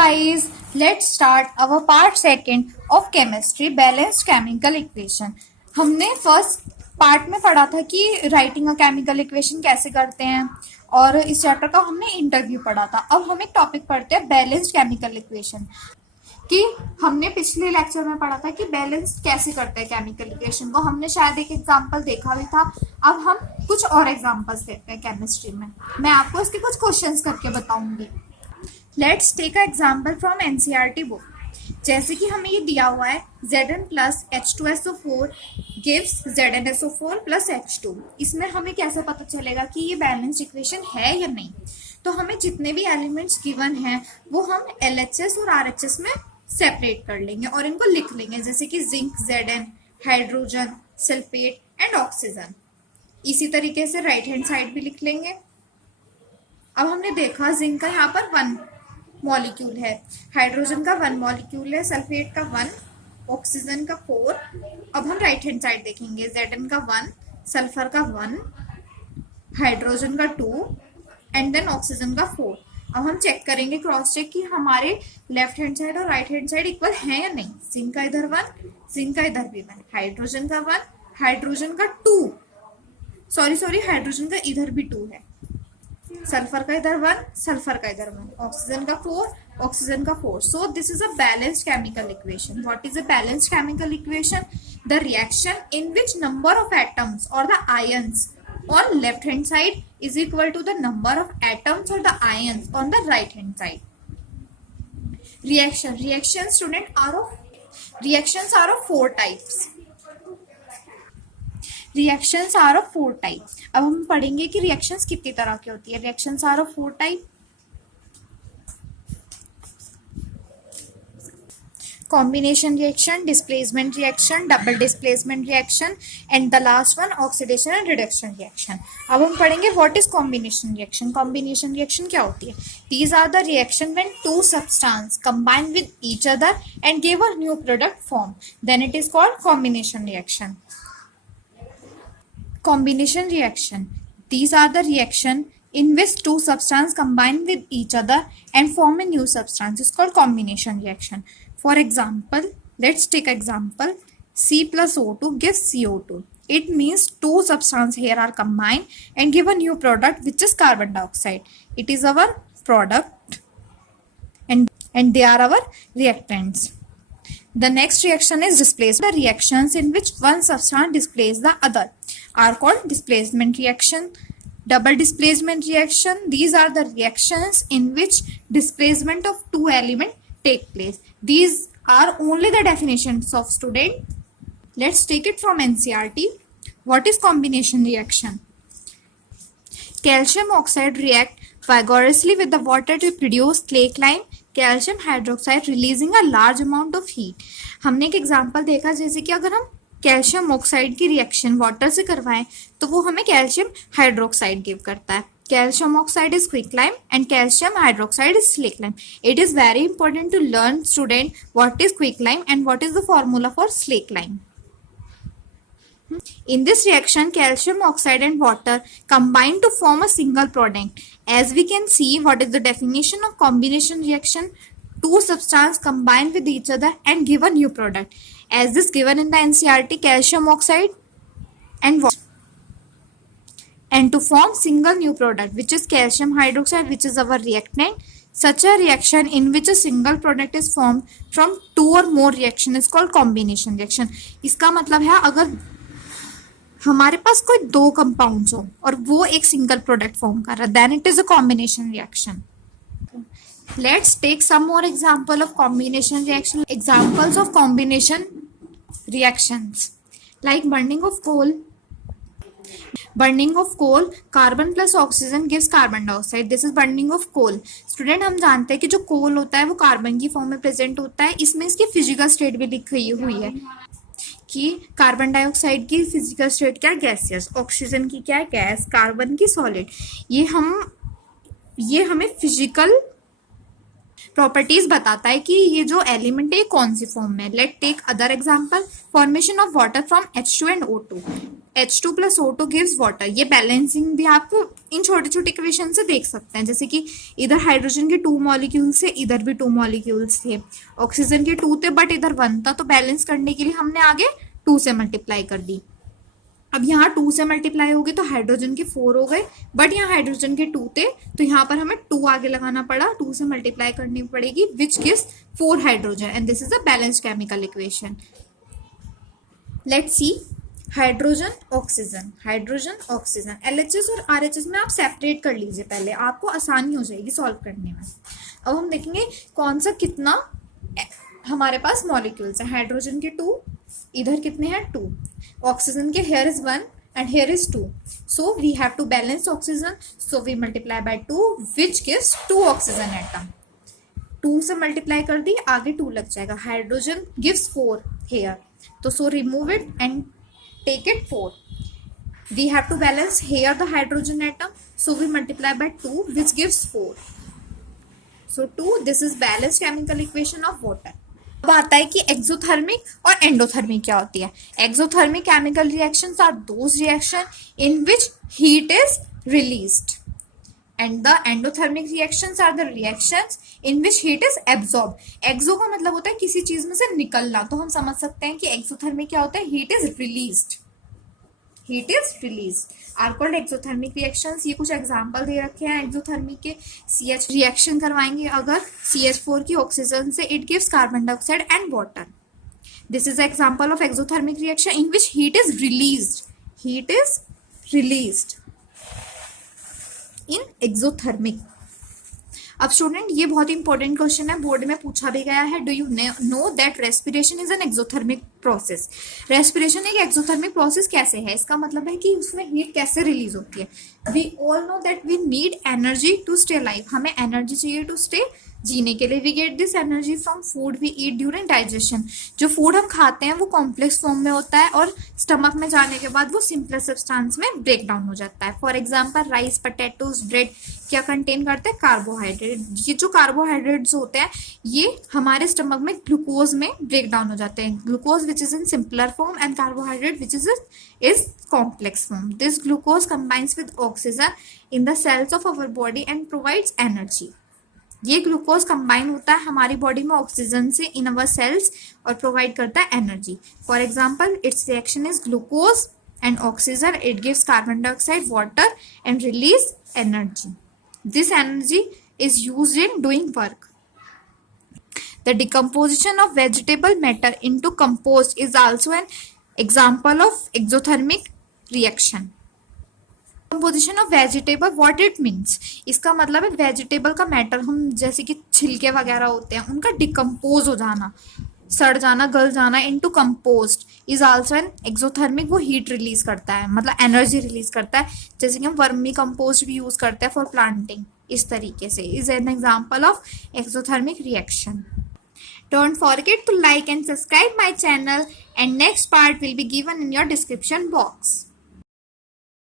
guys, let's start our part second of chemistry balanced chemical equation. हमने first part में पढ़ा था कि राइटिंग अ केमिकल इक्वेशन कैसे करते हैं और इस चैप्टर का हमने इंटरव्यू पढ़ा था. अब हम एक टॉपिक पढ़ते हैं बैलेंस्ड केमिकल इक्वेशन कि हमने पिछले लेक्चर में पढ़ा था कि बैलेंस कैसे करते हैं केमिकल इक्वेशन को. हमने शायद एक एग्जांपल देखा भी था. अब हम कुछ और एग्जांपल्स देखते हैं केमिस्ट्री में. मैं आपको इसके कुछ क्वेश्चंस करके बताऊंगी. Let's take a example from NCERT book. जैसे कि हमें ये दिया हुआ है Zn plus H2SO4 gives ZnSO4 plus H2. इसमें हमें कैसे पता चलेगा कि ये बैलेंस इक्वेशन है या नहीं. तो हमें जितने भी एलिमेंट्स गिवन हैं वो हम LHS और RHS में सेपरेट कर लेंगे और इनको लिख लेंगे, जैसे कि zinc Zn, hydrogen, sulphate and oxygen. इसी तरीके से राइट हैंड साइड भी लिख लेंगे. अब हमने देखा जिंक का यहाँ पर 1 मॉलिक्यूल है, हाइड्रोजन का 1 मॉलिक्यूल है, सल्फेट का 1, ऑक्सीजन का 4. अब हम राइट हैंड साइड देखेंगे. Zn का 1, सल्फर का 1, हाइड्रोजन का 2 एंड देन ऑक्सीजन का 4. अब हम चेक करेंगे, क्रॉस चेक कि हमारे लेफ्ट हैंड साइड और राइट हैंड साइड इक्वल है या नहीं. जिंक का इधर 1, जिंक का इधर भी 1, हाइड्रोजन का 1, हाइड्रोजन का 2, सॉरी हाइड्रोजन का इधर भी 2 है, सल्फर का इधर 1, सल्फर का इधर 1, ऑक्सीजन का 4, ऑक्सीजन का 4. So this is a balanced chemical equation. What is a balanced chemical equation? The reaction in which number of atoms or the ions on left hand side is equal to the number of atoms or the ions on the right hand side. Reactions are of 4 types. Reactions are of 4 type. अब हम पढ़ेंगे कि reactions कितनी तरह की होती है. Reactions are of 4 type. Combination reaction, displacement reaction, double displacement reaction and the last one oxidation and reduction reaction. अब हम पढ़ेंगे what is combination reaction. Combination reaction क्या होती है. These are the reaction when 2 substance combine with each other and give a new product form, then it is called combination reaction. Combination reaction. These are the reaction in which 2 substances combine with each other and form a new substance. It's called combination reaction. For example, let's take example. C plus O2 gives CO2. It means 2 substances here are combined and give a new product which is carbon dioxide. It is our product and they are our reactants. The next reaction is displacement. The reactions in which one substance displaces the other are called displacement reaction. Double displacement reaction. These are the reactions in which displacement of 2 elements take place. These are only the definitions of student. Let's take it from NCERT. What is combination reaction? Calcium oxide react vigorously with the water to produce clay lime calcium hydroxide releasing a large amount of heat. हमने एक example देखा, जैसे कि अगर हम calcium oxide की reaction water से करवाएं तो वो हमें कैल्शियम हाइड्रोक्साइड गिव करता है. Calcium oxide is quicklime and calcium hydroxide is slaked lime. It is very important to learn student what is quicklime and what is the formula for slakelime. In this reaction, calcium oxide and water combine to form a single product. As we can see, what is the definition of combination reaction? 2 substances combine with each other and give a new product. As this given in the NCERT, calcium oxide and water, and to form single new product which is calcium hydroxide, which is our reactant. Such a reaction in which a single product is formed from 2 or more reaction is called combination reaction. इसका मतलब है अगर हमारे पास कोई 2 compounds हो और वो एक सिंगल प्रोडक्ट फॉर्म कर रहा है, then it is a combination reaction. Let's take some more example of combination reaction. Examples of combination reactions like burning of coal. Burning of coal, carbon plus oxygen gives carbon dioxide. This is burning of coal. Student, हम जानते हैं कि जो कोल होता है वो carbon की form में प्रेजेंट होता है. इसमें इसकी फिजिकल स्टेट भी लिखी हुई है कि कार्बन डाइऑक्साइड की फिजिकल स्टेट क्या है, गैसियस, ऑक्सीजन की क्या है, गैस, कार्बन की सॉलिड. ये हमें फिजिकल प्रॉपर्टीज बताता है कि ये जो एलिमेंट है कौन सी फॉर्म में. Let take other example. Formation of water from H2 and O2. H2 plus O2 gives water. ये बैलेंसिंग भी आप इन छोटे छोटे इक्वेशन से देख सकते हैं, जैसे कि इधर हाइड्रोजन के 2 मॉलिक्यूल्स थे, इधर भी 2 मॉलिक्यूल्स थे, ऑक्सीजन के 2 थे बट इधर 1 था, तो बैलेंस करने के लिए हमने आगे 2 से मल्टीप्लाई कर दी। अब यहाँ 2 से मल्टीप्लाई हो गए तो हाइड्रोजन के 4 हो गए, बट यहाँ हाइड्रोजन के 2 थे तो यहाँ पर हमें 2 आगे लगाना पड़ा, 2 से मल्टीप्लाई करनी पड़ेगी, which gives 4 hydrogen and this is a balanced chemical equation. Let's C hydrogen oxygen, hydrogen oxygen, LHS और RHS में आप सेपरेट कर लीजिए पहले, आपको आसानी हो जाएगी सॉल्व करने में। अब हम देखेंगे कौन सा कितना हमारे पास मॉलिक्यूल्स है। हाइड्रोजन के 2, इधर कितने हैं 2, ऑक्सीजन के here is 1 and here is 2, so we have to balance oxygen, so we multiply by 2 which gives 2 oxygen atom। 2 से मल्टीप्लाई कर दी, आगे 2 लग जाएगा, हाइड्रोजन गिव्स 4 here, तो so remove it and take it 4। We have to balance here the hydrogen atom, so we multiply by 2 which gives 4, so 2, this is balanced chemical equation of water। अब आता है कि exothermic और endothermic क्या होती है। Exothermic chemical reactions are those reaction in which heat is released and the endothermic reactions are the reactions in which heat is absorb. Exo का मतलब होता है किसी चीज में से निकलना, तो हम समझ सकते हैं कि एक्सोथर्मिक क्या होता है, heat is released, heat is released are called exothermic reactions. ये कुछ एग्जांपल दे रखे हैं एक्सोथर्मिक के। CH रिएक्शन करवाएंगे अगर CH4 की ऑक्सीजन से, it gives carbon dioxide and water. This is example of exothermic reaction in which heat is released, heat is released in exothermic. अब स्टूडेंट ये बहुत इंपॉर्टेंट क्वेश्चन है, बोर्ड में पूछा भी गया है, do you know that respiration is an exothermic process. Respiration एक एक्सोथर्मिक प्रोसेस कैसे है, इसका मतलब है कि उसमें हीट कैसे रिलीज होती है। We all know that we need energy to stay live, हमें एनर्जी चाहिए टू स्टे, जीने के लिए। We get this energy from food we eat during digestion. जो फूड हम खाते हैं वो कॉम्प्लेक्स फॉर्म में होता है और स्टमक में जाने के बाद वो सिंपलर सब्सटेंस में ब्रेक डाउन हो जाता है। For example rice, potatoes, bread क्या कंटेन करते हैं, कार्बोहाइड्रेट। ये जो कार्बोहाइड्रेट्स होते हैं ये हमारे स्टमक में ग्लूकोज में ब्रेक डाउन हो जाते हैं। Glucose which is in simpler form and carbohydrate which is complex form. This glucose combines with oxygen in the cells of our body and provides energy. ये ग्लूकोज कंबाइन होता है हमारी body में oxygen से इन अवर sales और provide करता है energy. For example it's reaction is glucose and oxygen, it gives carbon dioxide, water and release energy. This energy is used in doing work. The decomposition of vegetable matter into compost is also an example of exothermic reaction. Decomposition of vegetable, what it means? इसका मतलब है vegetable का matter, हम जैसे कि छिलके वगैरह होते हैं उनका डिकम्पोज हो जाना, सड़ जाना, गल जाना, into compost is also an exothermic. वो हीट रिलीज करता है, मतलब एनर्जी रिलीज करता है, जैसे कि हम वर्मी कंपोस्ट भी यूज करते हैं फॉर प्लांटिंग। इस तरीके से is an example of exothermic reaction. Don't forget to like and subscribe my channel, and next part will be given in your description box.